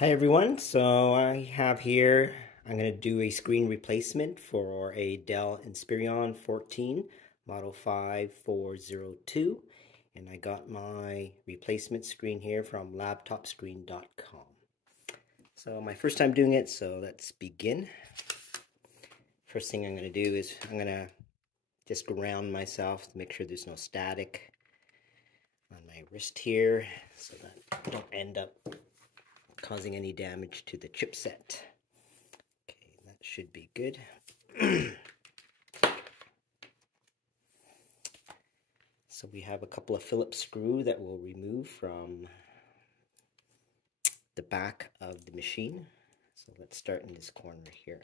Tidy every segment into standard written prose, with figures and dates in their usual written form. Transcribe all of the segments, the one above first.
Hi everyone, so I have here, I'm going to do a screen replacement for a Dell Inspiron 14 model 5402, and I got my replacement screen here from laptopscreen.com. So my first time doing it, so let's begin. First thing I'm going to do is I'm going to just ground myself to make sure there's no static on my wrist here so that I don't end up causing any damage to the chipset. Okay, that should be good. So we have a couple of Phillips screws that we'll remove from the back of the machine. So let's start in this corner here.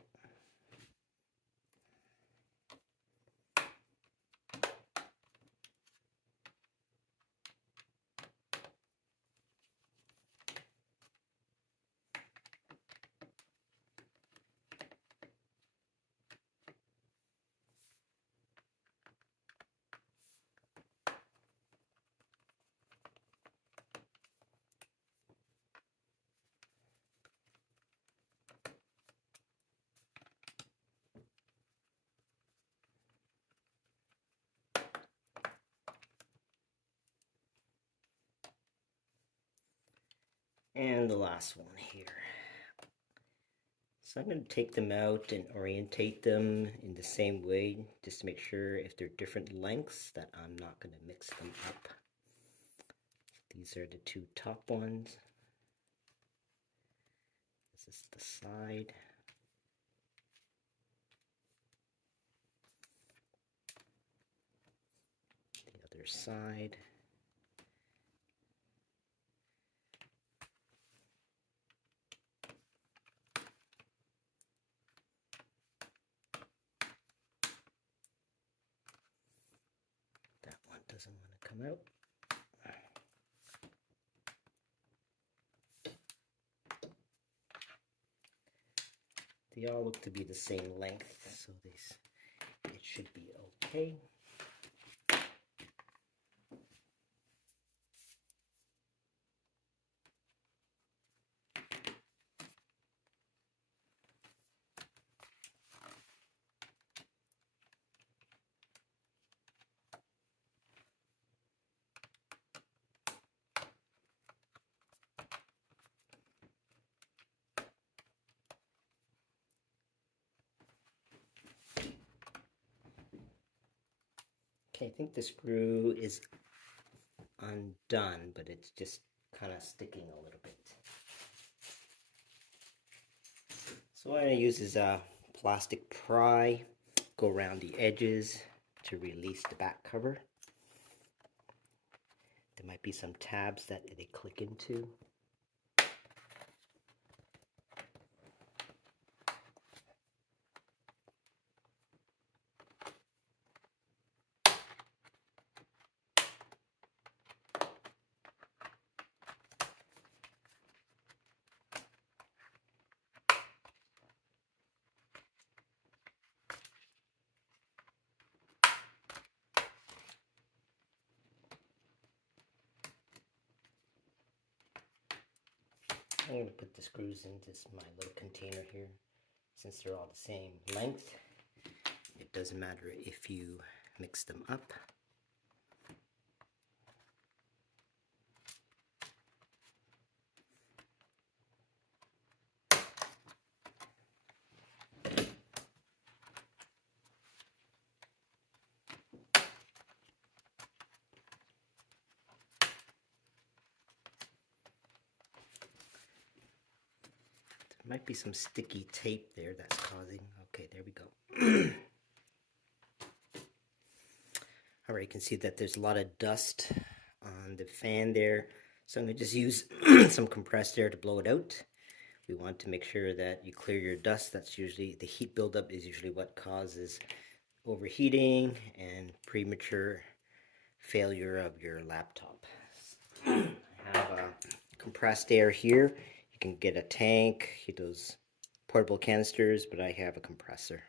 And the last one here. So I'm going to take them out and orientate them in the same way, just to make sure if they're different lengths that I'm not going to mix them up. These are the two top ones. This is the side. The other side. That one doesn't want to come out. They all look to be the same length, so it should be okay. Okay, I think the screw is undone, but it's just kind of sticking a little bit. So what I'm going to use is a plastic pry, go around the edges to release the back cover. There might be some tabs that they click into. I'm going to put the screws into my little container here. Since they're all the same length, it doesn't matter if you mix them up. Might be some sticky tape there that's causing. Okay, there we go. Alright, you can see that there's a lot of dust on the fan there. So I'm going to just use some compressed air to blow it out. We want to make sure that you clear your dust. That's usually, the heat buildup is usually what causes overheating and premature failure of your laptop. I have compressed air here. You can get a tank, get those portable canisters, but I have a compressor.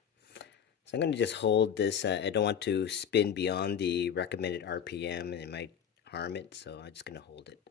So I'm going to just hold this. I don't want to spin beyond the recommended RPM and it might harm it, so I'm just going to hold it.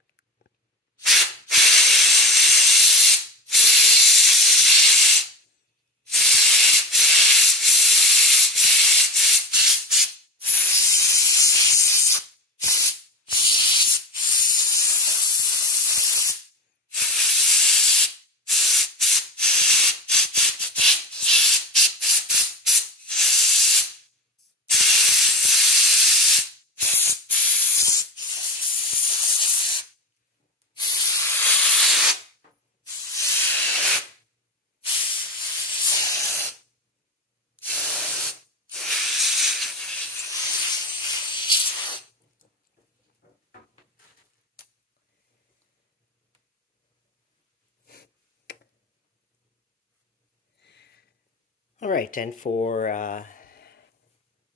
All right, and for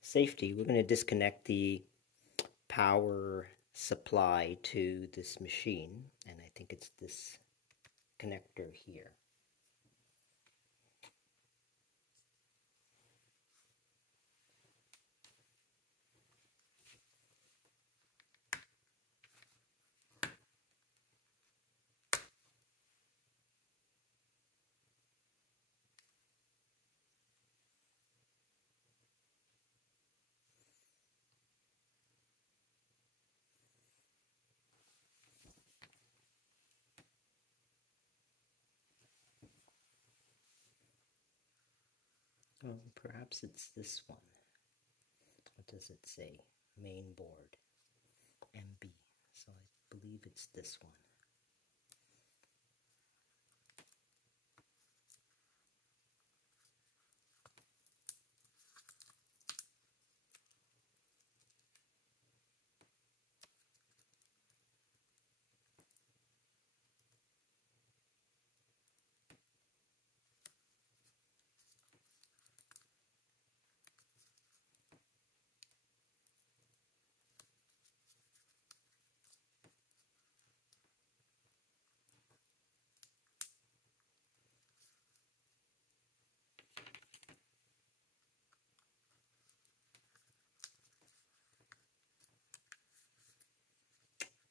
safety, we're going to disconnect the power supply to this machine, and I think it's this connector here. Oh, perhaps it's this one. What does it say? Main board, MB. So I believe it's this one.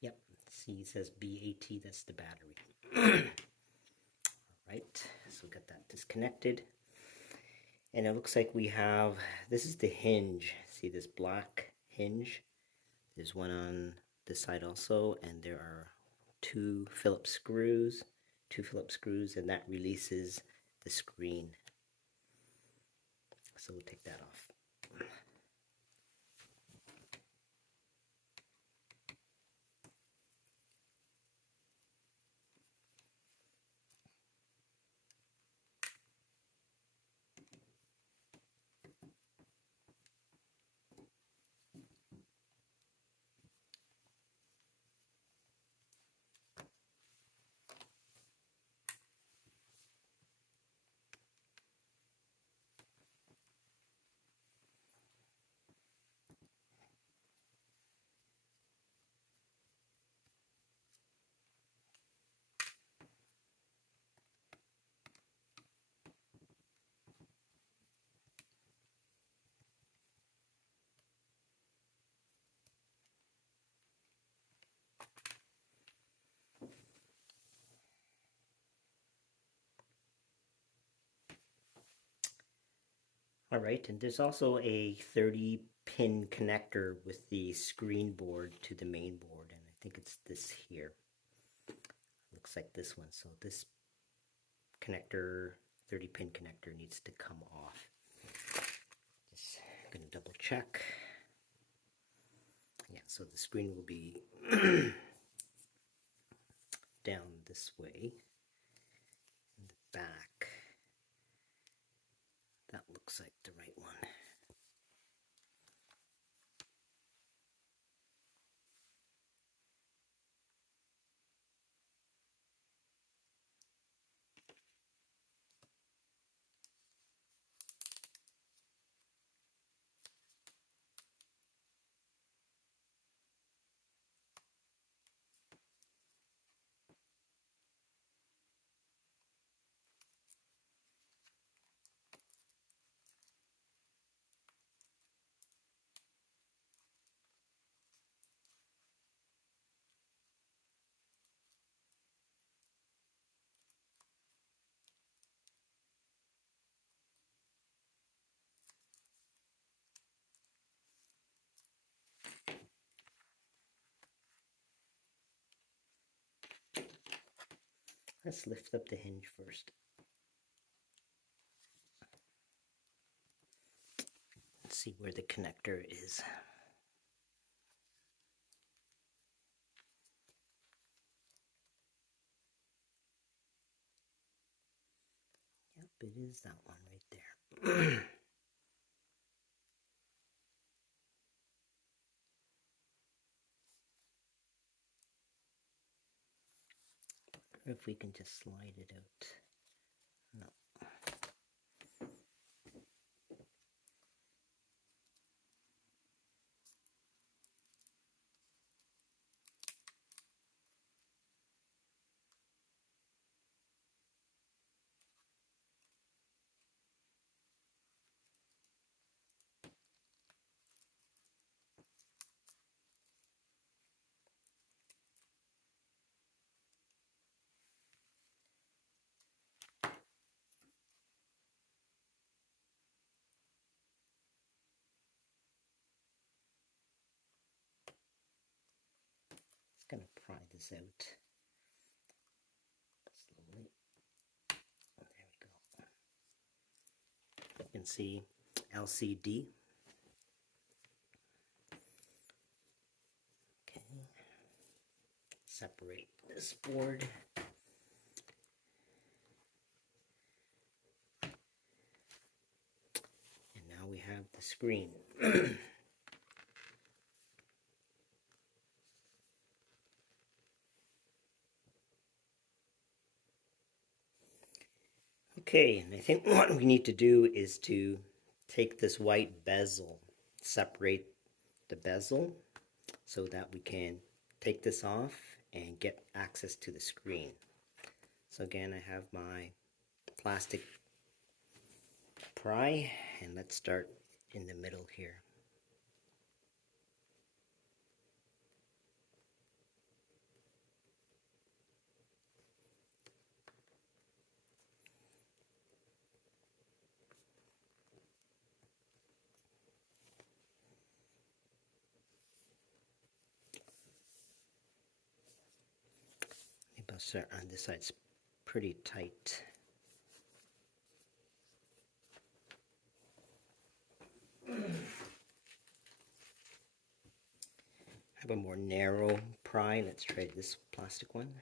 Yep, see, it says BAT, that's the battery. All right, so we got that disconnected. And it looks like we have, this is the hinge. See this black hinge? There's one on this side also, and there are two Phillips screws, and that releases the screen. So we'll take that off. All right, and there's also a 30-pin connector with the screen board to the main board, and I think it's this here. Looks like this one. So this connector, 30-pin connector, needs to come off. Just gonna double check. Yeah, so the screen will be down this way. In the back, that looks like the right one. Let's lift up the hinge first. Let's see where the connector is. Yep, it is that one right there. If we can just slide it out. No. pry this out slowly. There we go. You can see LCD. Okay. Separate this board. And now we have the screen. Okay, and I think what we need to do is to take this white bezel, separate the bezel so that we can take this off and get access to the screen. So again, I have my plastic pry, and let's start in the middle here. On this side, it's pretty tight. I have a more narrow pry. Let's try this plastic one.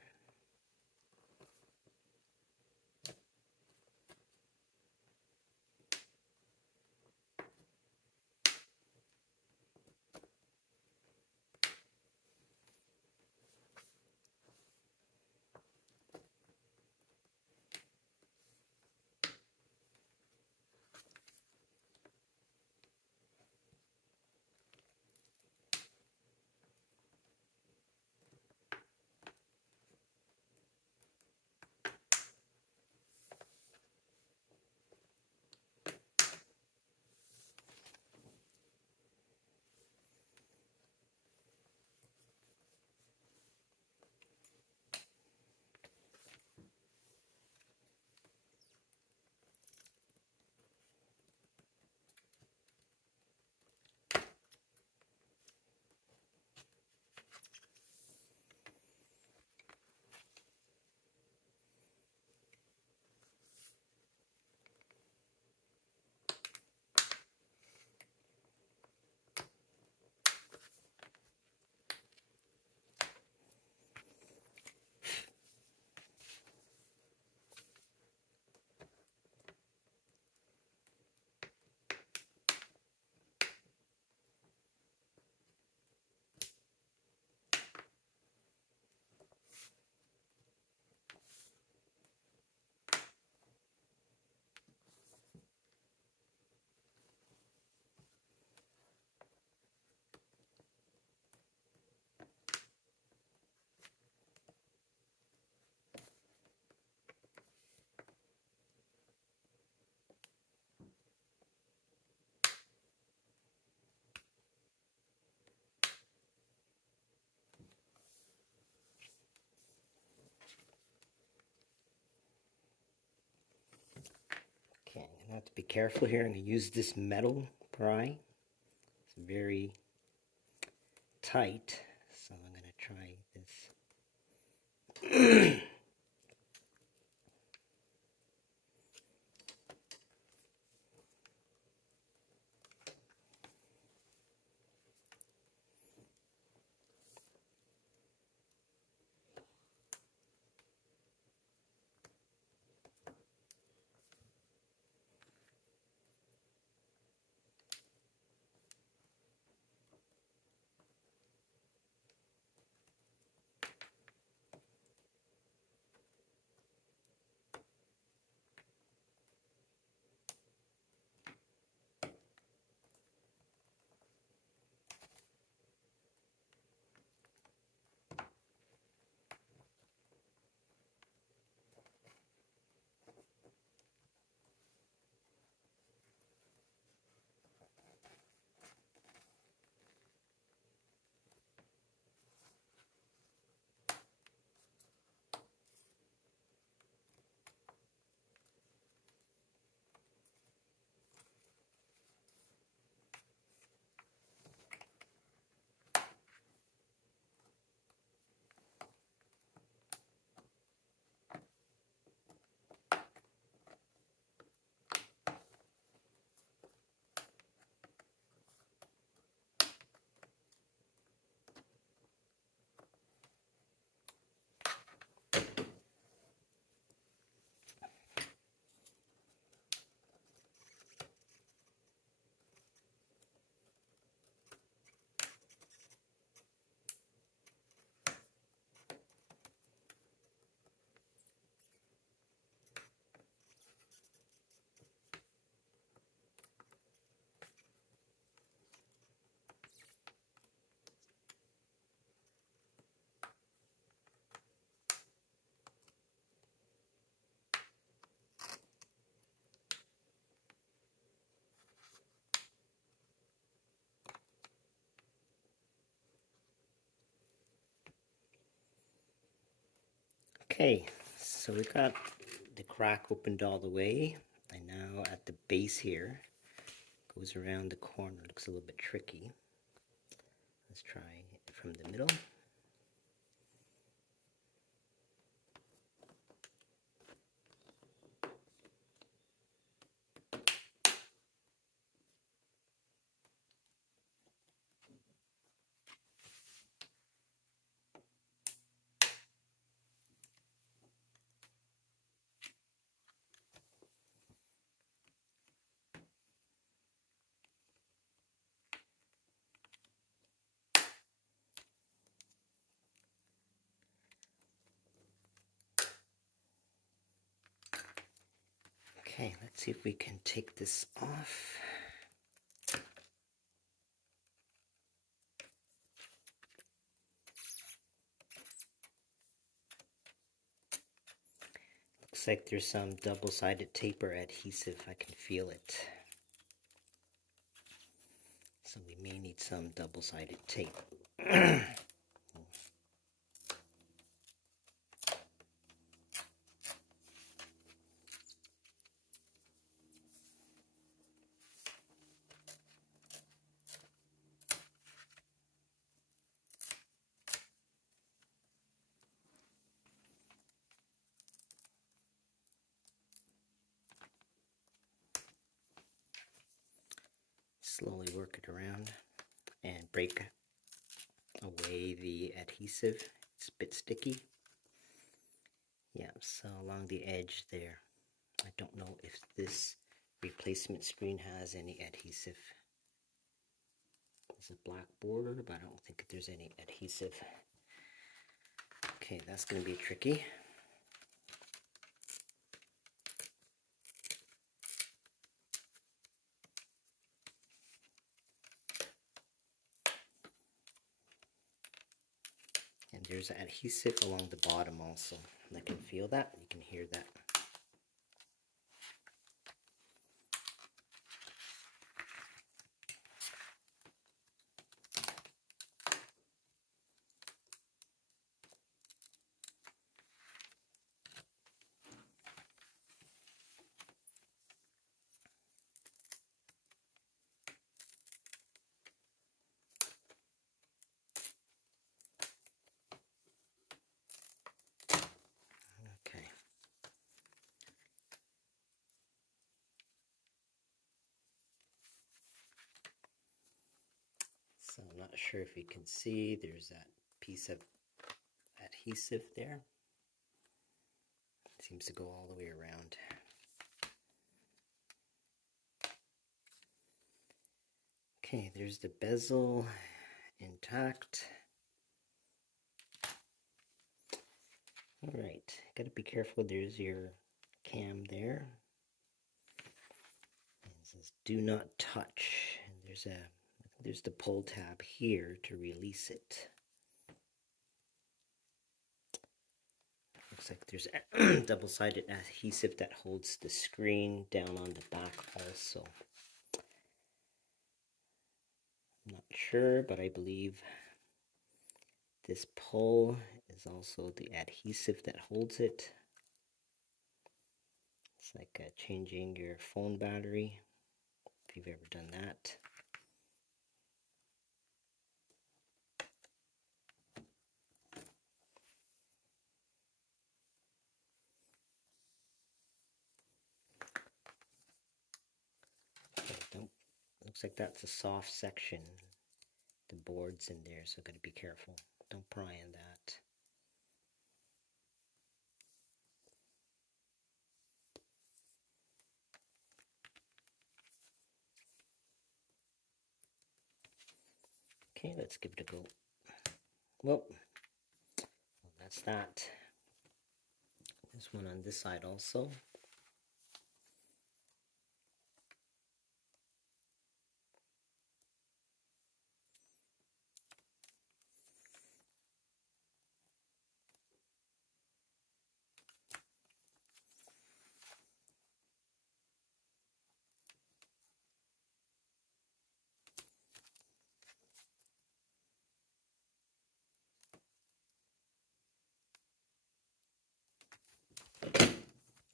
Okay, I'm gonna have to be careful here. I'm gonna use this metal pry. It's very tight, so I'm gonna try this. Okay, so we got the crack opened all the way, and now at the base here, goes around the corner. Looks a little bit tricky. Let's try it from the middle. Okay, let's see if we can take this off. Looks like there's some double-sided tape or adhesive. I can feel it. So we may need some double-sided tape. Slowly work it around and break away the adhesive. It's a bit sticky. Yeah, so along the edge there. I don't know if this replacement screen has any adhesive. There's a black border, but I don't think there's any adhesive. Okay, that's going to be tricky. And there's adhesive along the bottom also. And I can feel that. You can hear that. Okay. So I'm not sure if you can see, there's that piece of adhesive there. It seems to go all the way around. Okay, there's the bezel intact. Alright, gotta be careful, there's your cam there. And it says do not touch. And there's the pull tab here to release it. Looks like there's double-sided adhesive that holds the screen down on the back also. I'm not sure, but I believe this pull is also the adhesive that holds it. It's like changing your phone battery, if you've ever done that. Okay, looks like that's a soft section. The board's in there, so gotta be careful. Don't pry on that. Okay, let's give it a go. Well, that's that. There's one on this side also.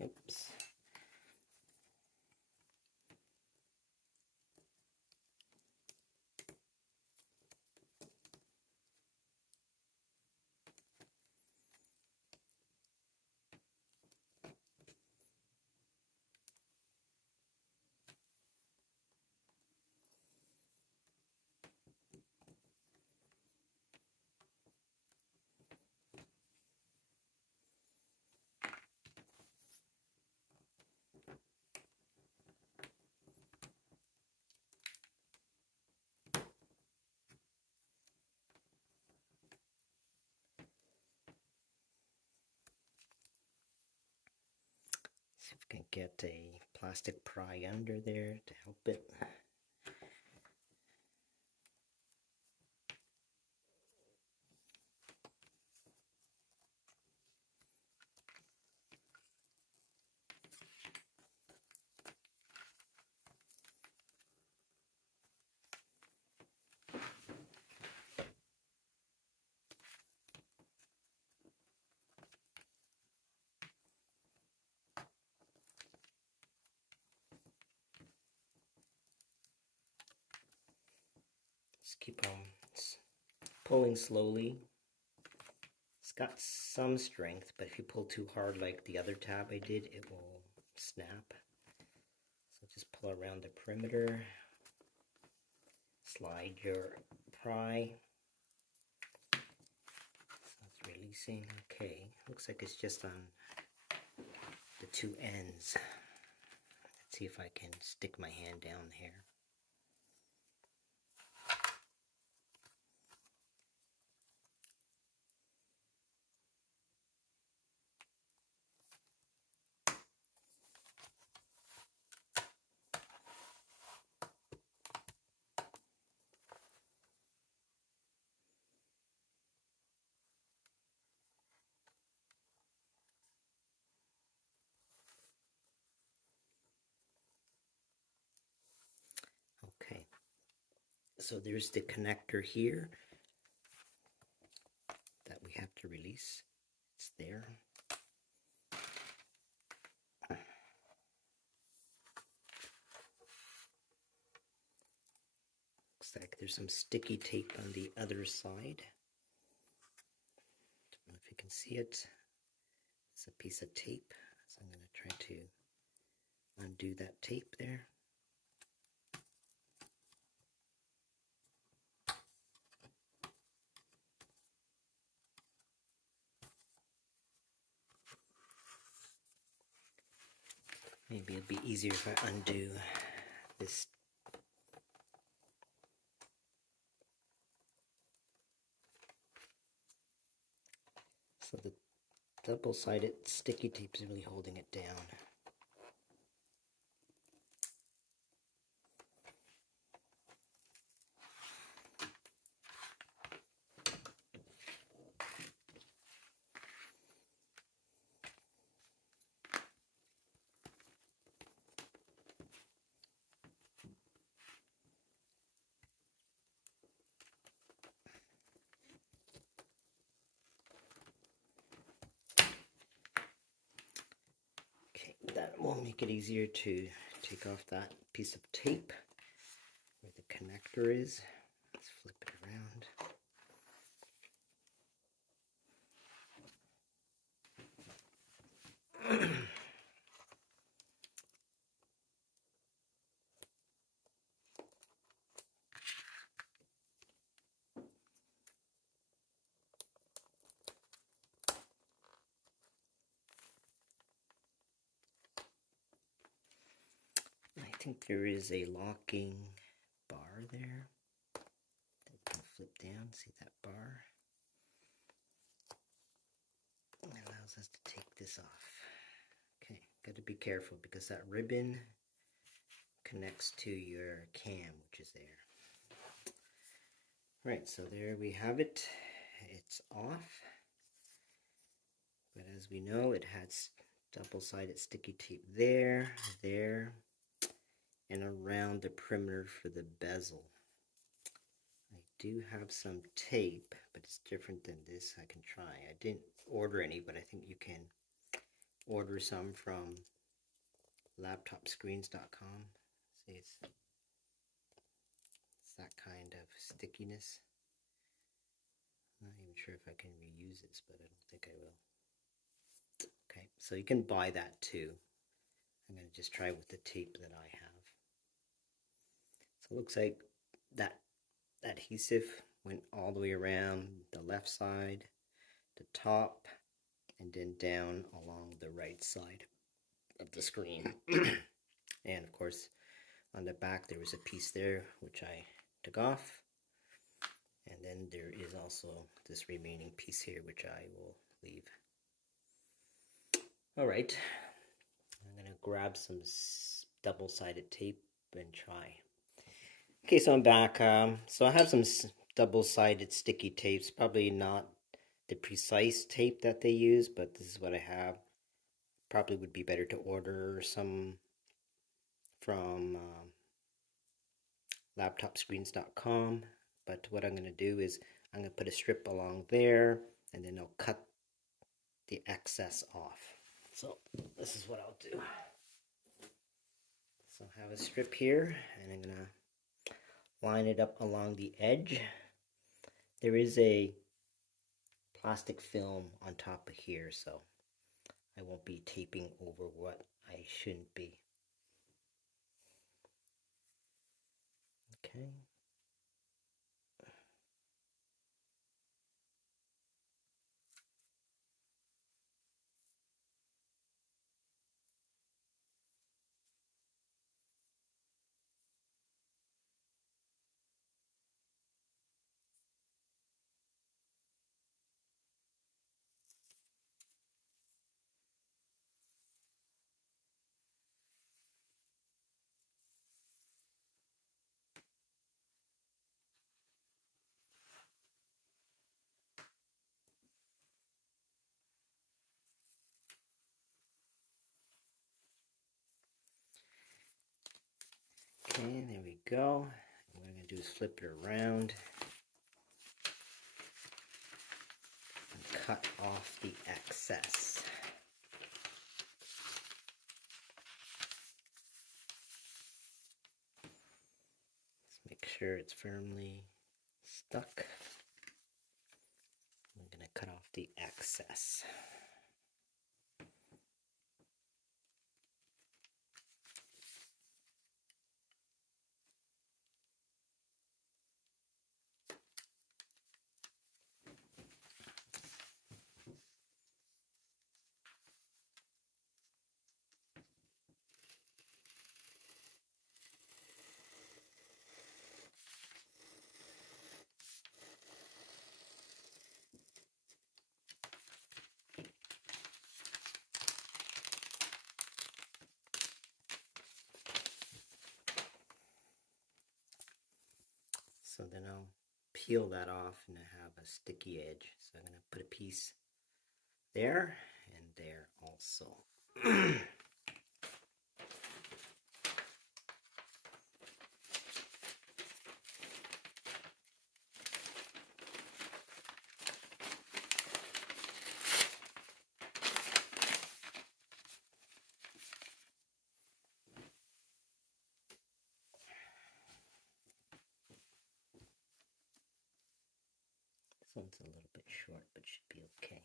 Oops. See if we can get a plastic pry under there to help it. Just keep on pulling slowly. It's got some strength, but if you pull too hard like the other tab I did, it will snap. So just pull around the perimeter, slide your pry. So it's releasing. Okay, looks like it's just on the two ends. Let's see if I can stick my hand down here. Okay, so there's the connector here that we have to release. It's there. Looks like there's some sticky tape on the other side. Don't know if you can see it. It's a piece of tape, so I'm going to try to undo that tape there. Maybe it'll be easier if I undo this. So the double-sided sticky tape is really holding it down. That will make it easier to take off that piece of tape where the connector is. Let's flip it around. I think there is a locking bar there that you can flip down. See that bar? It allows us to take this off. Okay, got to be careful because that ribbon connects to your cam, which is there. Right, so there we have it. It's off. But as we know, it has double-sided sticky tape there, there, and around the perimeter for the bezel. I do have some tape, but it's different than this. I can try. I didn't order any, but I think you can order some from laptopscreens.com. See, it's that kind of stickiness. I'm not even sure if I can reuse this, but I don't think I will. Okay, so you can buy that too. I'm going to just try with the tape that I have. So it looks like that adhesive went all the way around the left side, the top, and then down along the right side of the screen. And of course, on the back there was a piece there which I took off. And then there is also this remaining piece here which I will leave. Alright, I'm going to grab some double-sided tape and try. Okay, so I'm back. So I have some double-sided sticky tapes, probably not the precise tape that they use, but this is what I have. Probably would be better to order some from laptopscreens.com, but what I'm going to do is I'm going to put a strip along there, and then I'll cut the excess off. So this is what I'll do. So I have a strip here, and I'm going to line it up along the edge. There is a plastic film on top of here, so I won't be taping over what I shouldn't be. Okay. Okay, there we go. What I'm going to do is flip it around and cut off the excess. Let's make sure it's firmly stuck. I'm going to cut off the excess. So then I'll peel that off and I have a sticky edge. So I'm going to put a piece there and there also. This one's a little bit short, but should be okay.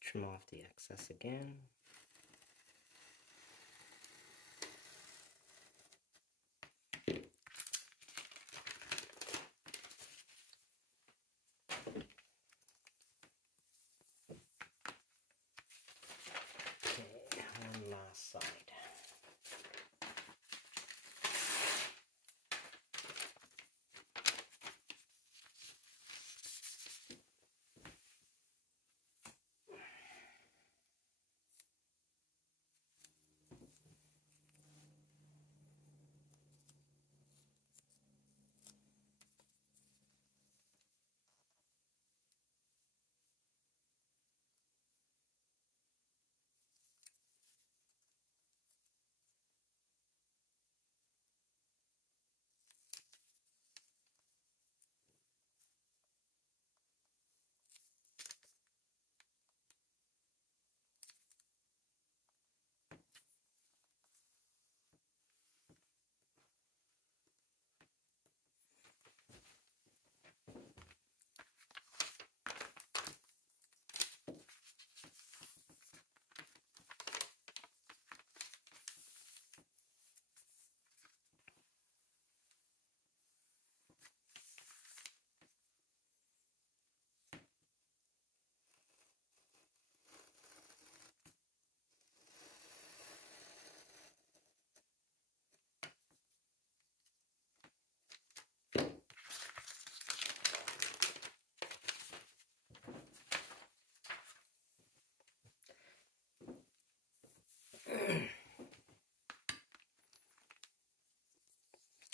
Trim off the excess again. Okay, one last side.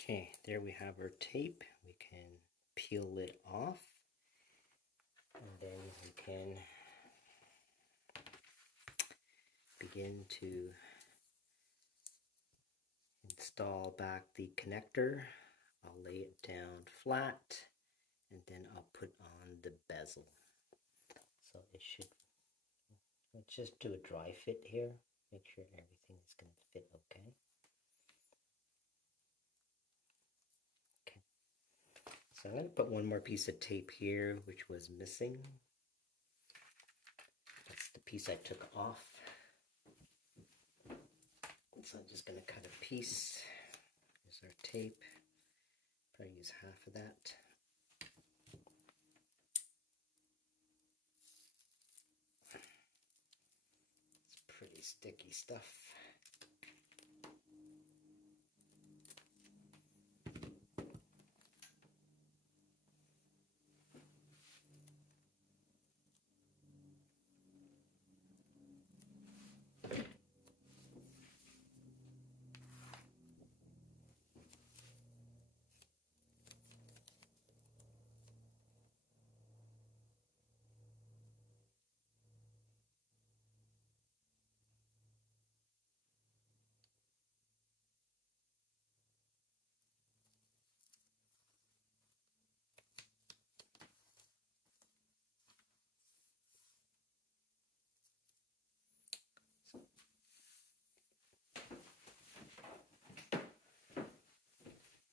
Okay, there we have our tape. We can peel it off, and then we can begin to install back the connector. I'll lay it down flat, and then I'll put on the bezel. So it should, let's just do a dry fit here. Make sure everything is going to fit okay. Okay. So I'm going to put one more piece of tape here, which was missing. That's the piece I took off. So I'm just going to cut a piece. Here's our tape. Probably use half of that. It's pretty sticky stuff.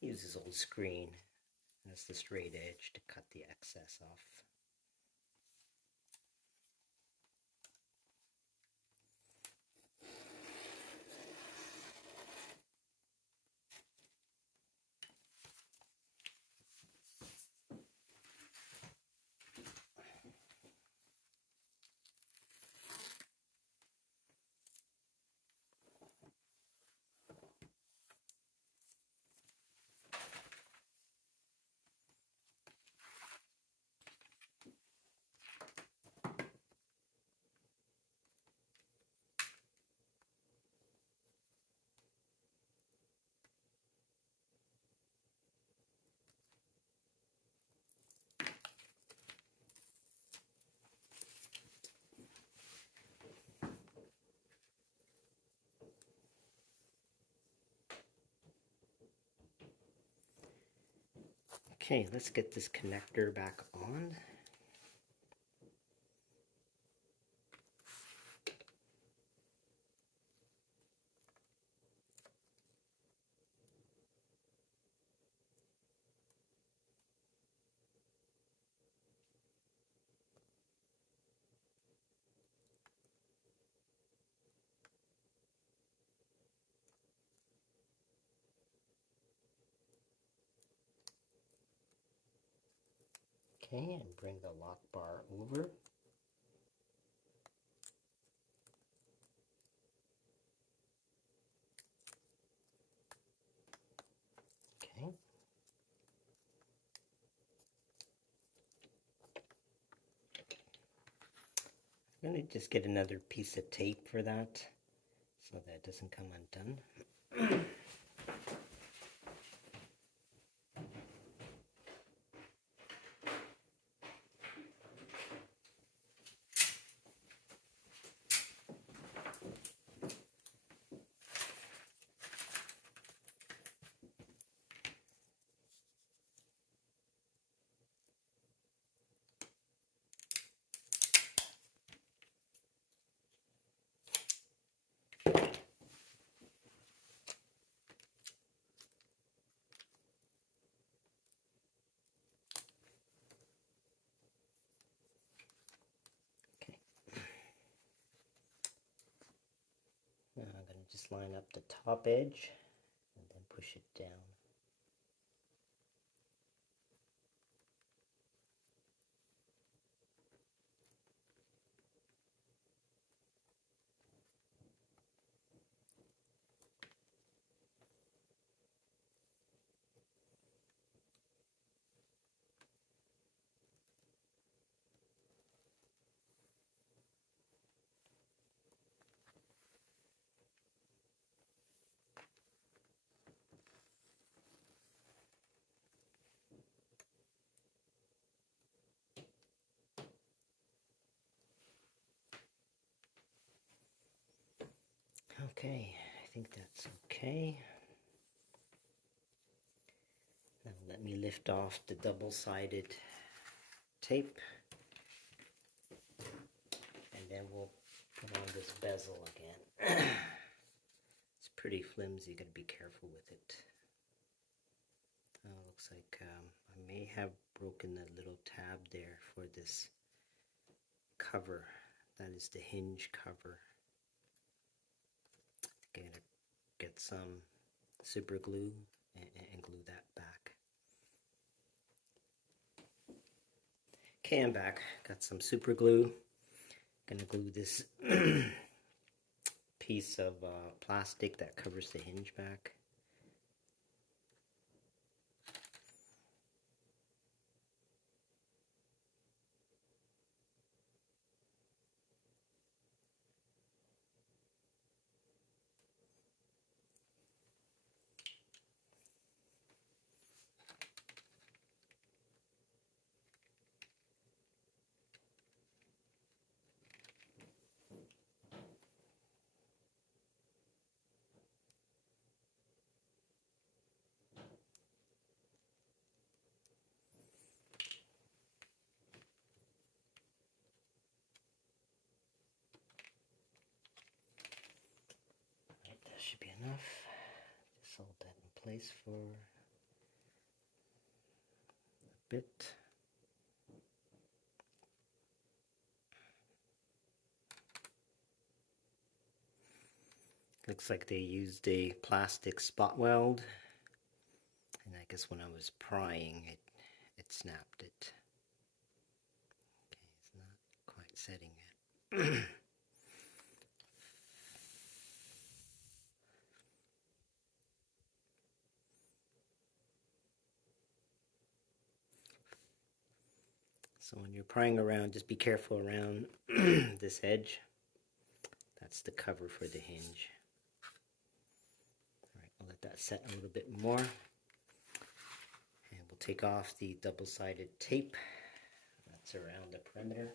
Use this old screen as the straight edge to cut the excess off. Okay, let's get this connector back on. Okay, and bring the lock bar over. Okay. I'm going to just get another piece of tape for that so that it doesn't come undone. Now I'm going to just line up the top edge and then push it down. Okay, I think that's okay. Now let me lift off the double-sided tape, and then we'll put on this bezel again. It's pretty flimsy, gotta be careful with it. Looks like I may have broken the little tab there for this cover. That is the hinge cover. I think I'm gonna get some super glue and glue that back. Okay, I'm back. Got some super glue. Gonna glue this piece of plastic that covers the hinge back. That should be enough. Just hold that in place for a bit. Looks like they used a plastic spot weld, and I guess when I was prying it snapped it. Okay, it's not quite setting yet. So when you're prying around, just be careful around this edge. That's the cover for the hinge. Alright, I'll let that set a little bit more. And we'll take off the double-sided tape that's around the perimeter.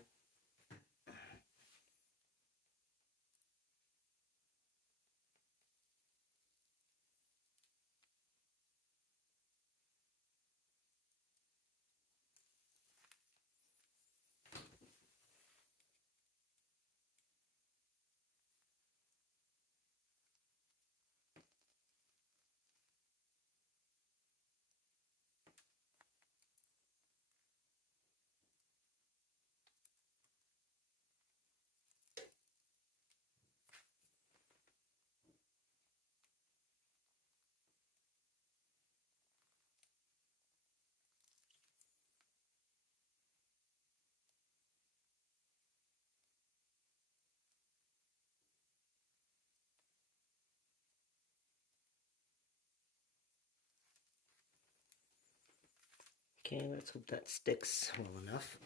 Okay, let's hope that sticks well enough.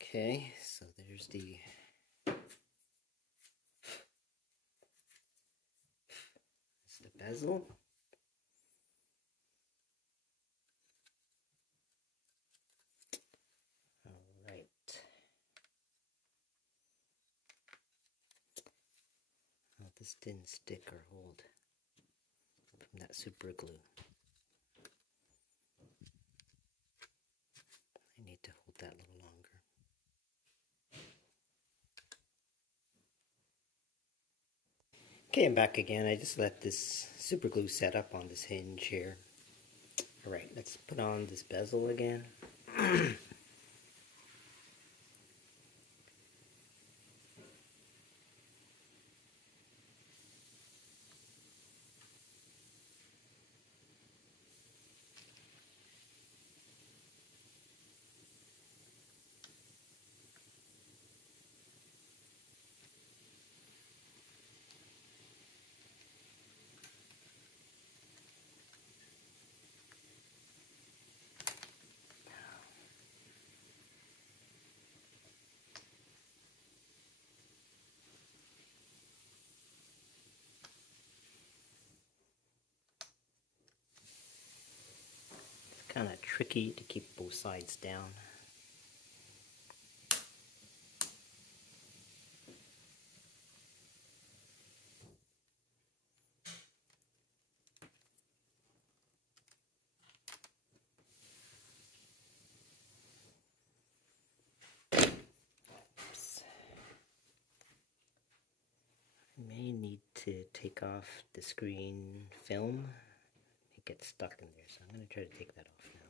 Okay, so there's the bezel. Alright. Oh, this didn't stick or hold from that super glue. I need to hold that a little longer. Okay, I'm back again. I just let this super glue set up on this hinge here. Alright, let's put on this bezel again. Kind of tricky to keep both sides down. may need to take off the screen film. It gets stuck in there, so I'm going to try to take that off now.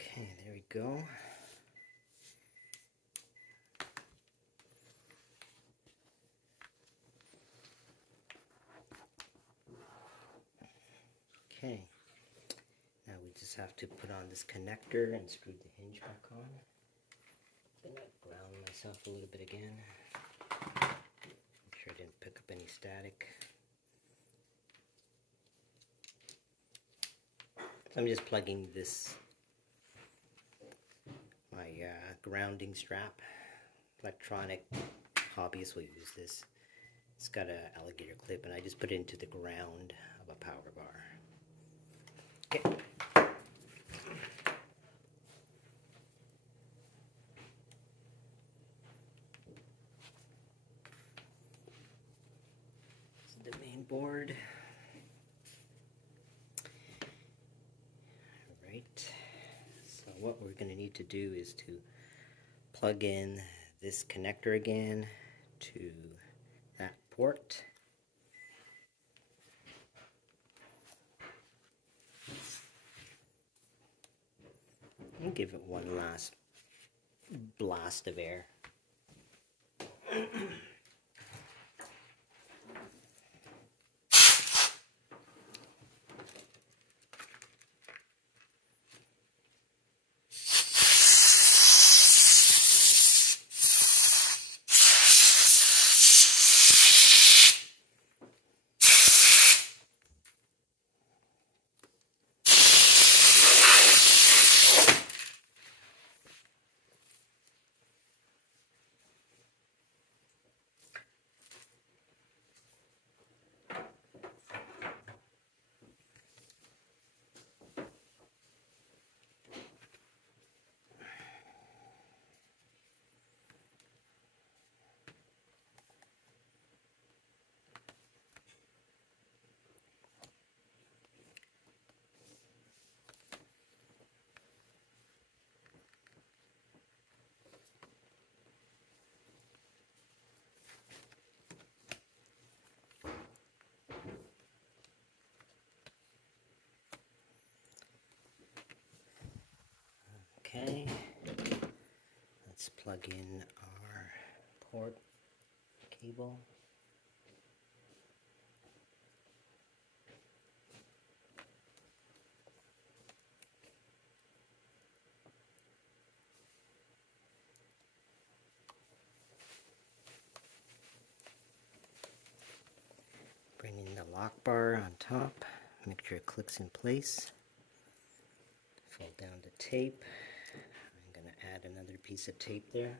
Okay, there we go. Okay, now we just have to put on this connector and screw the hinge back on. I'm gonna ground myself a little bit again. Make sure I didn't pick up any static. So I'm just plugging this, my grounding strap. Electronic hobbyists will use this. It's got an alligator clip, and I just put it into the ground of a power bar. Okay. This is the main board. Alright. So what we're going to need to do is to plug in this connector again to that port. And give it one last blast of air. Okay, let's plug in our port cable. Bring in the lock bar on top, make sure it clicks in place. Fold down the tape. I'm going to add another piece of tape there.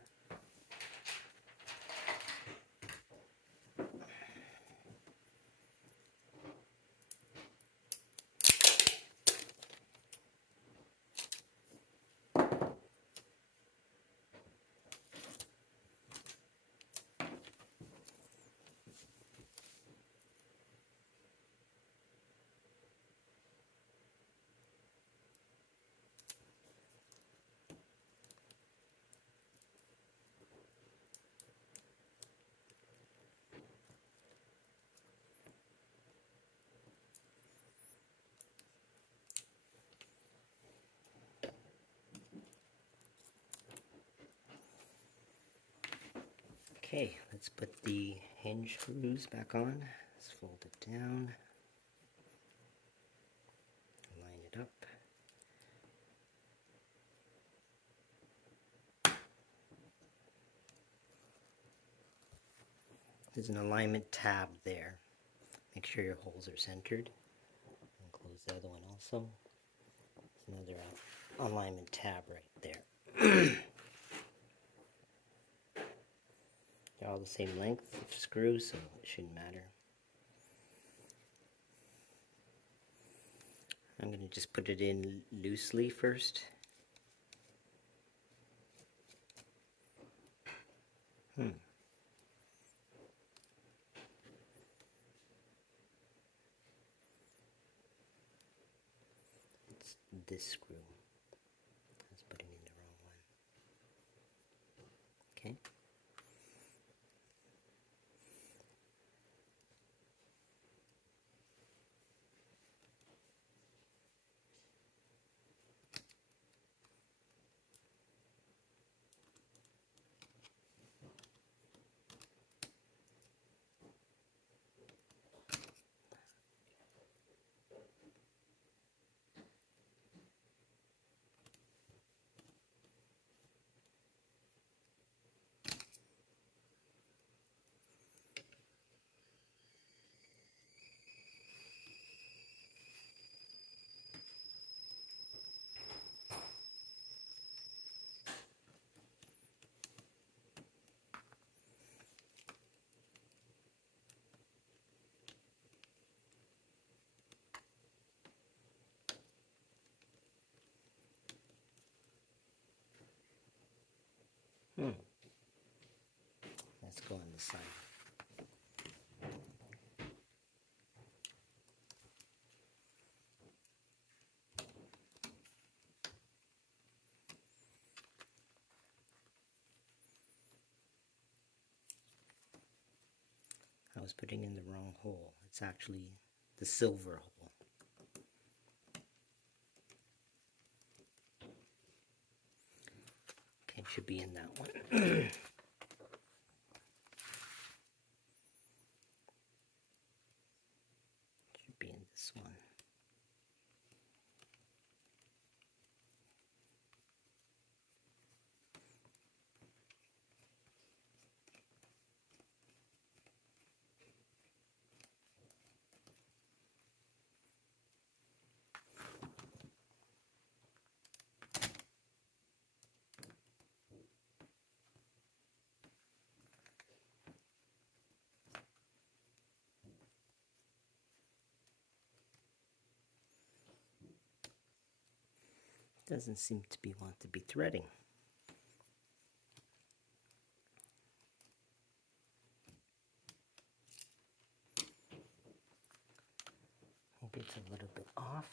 Okay, let's put the hinge screws back on. Let's fold it down, line it up. There's an alignment tab there. Make sure your holes are centered. And close the other one also. There's another alignment tab right there. They're all the same length of screws, so it shouldn't matter. I'm going to just put it in loosely first. It's this screw. I was putting in the wrong one. Okay. Let's go on this side. I was putting in the wrong hole. It's actually the silver hole. Okay, should be in that one. Should be in this one. Doesn't seem to want to be threading. Maybe it's a little bit off.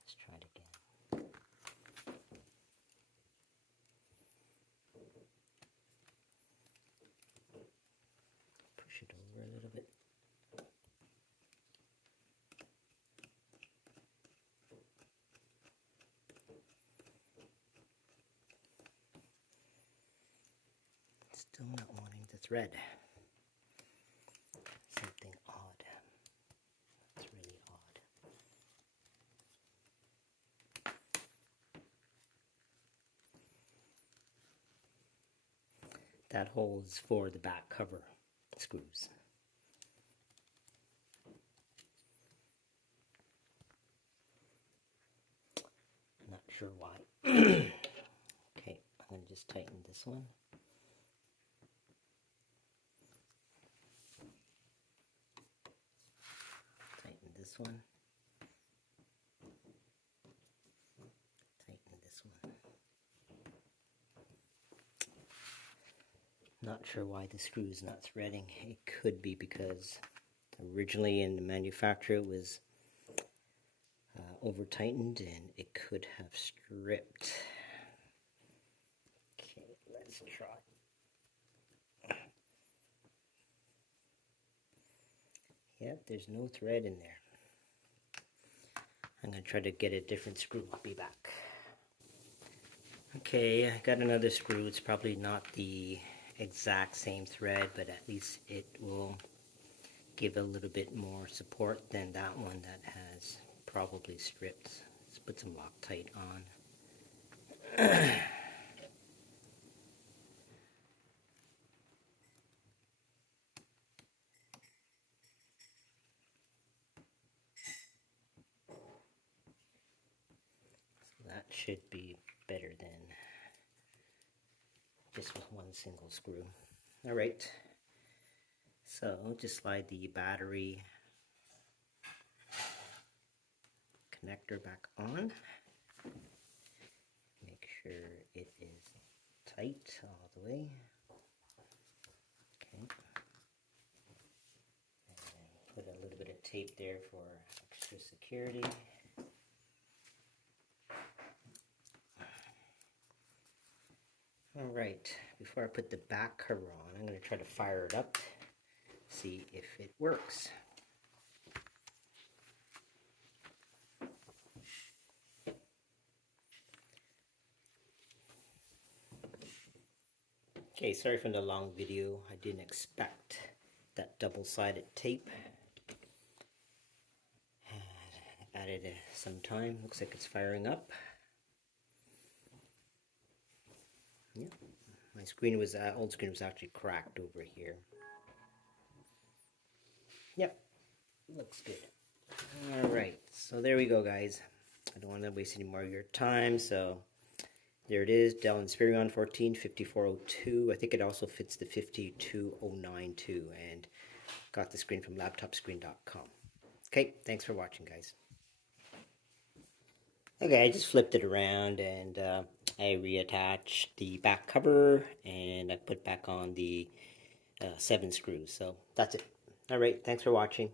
Let's try it again. Push it over a little bit. Still not wanting to thread. Something odd. It's really odd. That hole is for the back cover screws. Not sure why. Okay, I'm going to just tighten this one. Tighten this one. Tighten this one. Not sure why the screw is not threading. It could be because originally in the manufacturer it was over tightened and it could have stripped. Okay, let's try. Yep, there's no thread in there. I'm going to try to get a different screw. I'll be back. Okay, I got another screw. It's probably not the exact same thread, but at least it will give a little bit more support than that one that has probably stripped. Let's put some Loctite on. That should be better than just with one single screw. Alright, so just slide the battery connector back on. Make sure it is tight all the way. Okay. And put a little bit of tape there for extra security. Alright, before I put the back cover on, I'm going to try to fire it up, see if it works. Okay, sorry for the long video. I didn't expect that double-sided tape. Added some time. Looks like it's firing up. Yeah, my screen was old screen was actually cracked over here. Yep, looks good. All right, so there we go, guys. I don't want to waste any more of your time, so there it is, Dell Inspiron 14 5402. I think it also fits the 5209 too, and got the screen from laptopscreen.com. Okay, thanks for watching, guys. Okay, I just flipped it around and I reattached the back cover and I put back on the 7 screws. So that's it. All right, thanks for watching.